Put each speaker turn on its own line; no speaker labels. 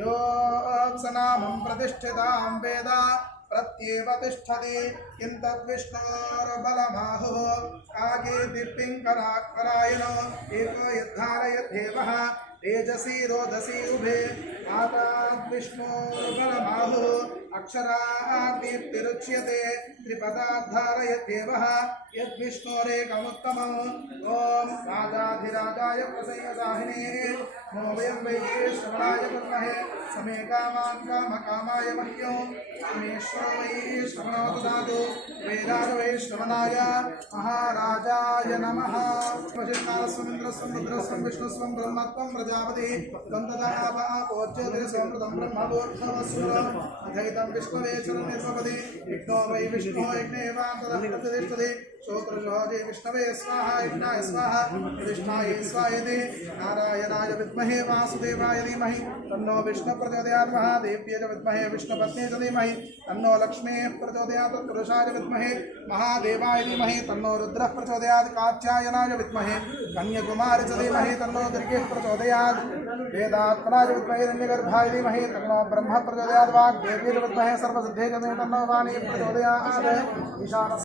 योऽप्सनामं प्रतिष्ठितां वेद प्रत्येव तिष्ठति किं तद्विष्णोर्बलमाहुः आगे दिप्पिङ्करायणो एको यद्धारयद्देवः तेजसी रोदसी उभे आताद्विष्णोर्बलमाहुः अक्षरादीप्तिरुच्यते त्रिपदाद्धारयद्देवः यद्विष्णोरेकमुत्तमम् ॐ राजाधिराजाय प्रसयदाहिने नो वयं वै श्रवणाय कुर्महे समे कामान् कामकामाय मह्यो समेश्वरो वै श्रवणो ददातु वेदाय वै श्रवणाय महाराजाय नमः। वशिष्ठारस्वमिन्द्रस्वं विष्णुस्वं, ब्रह्मत्वं, प्रजापति गन्धदापोज्योतिरसमृतं ब्रह्मभूर्भवस्वरम् अथैतं विष्णवे चरनिर्भवति विष्णो वै विष्णो यज्ञेवान्तरप्रतिष्ठति श्रोत्रजोजे विष्णवे स्वाहा, यज्ञाय स्वाहा प्रतिष्ठायै स्वायते, नारायणाय विद्महे वासुदेवाय धीमहि, तन्नो विष्णु प्रचोदयात् महादेव्य च विद्महे विष्णुपत्नी च धीमहि, तन्नो लक्ष्मीः प्रचोदयात् पुरुषाय विद्महे महादेवाय धीमहि, तन्नो रुद्रः प्रचोदयात्, कात्यायनाय विद्महे, कन्याकुमारी च धीमहि, तन्नो दुर्गे प्रचोदयाद वेदात्मनाय विद्महे हिरण्यगर्भाय धीमहि, तन्नो ब्रह्म प्रचोदयाद च विमहे सर्वसिद्धे तन्नो वाणी प्रचोदयात्। ईशानस्य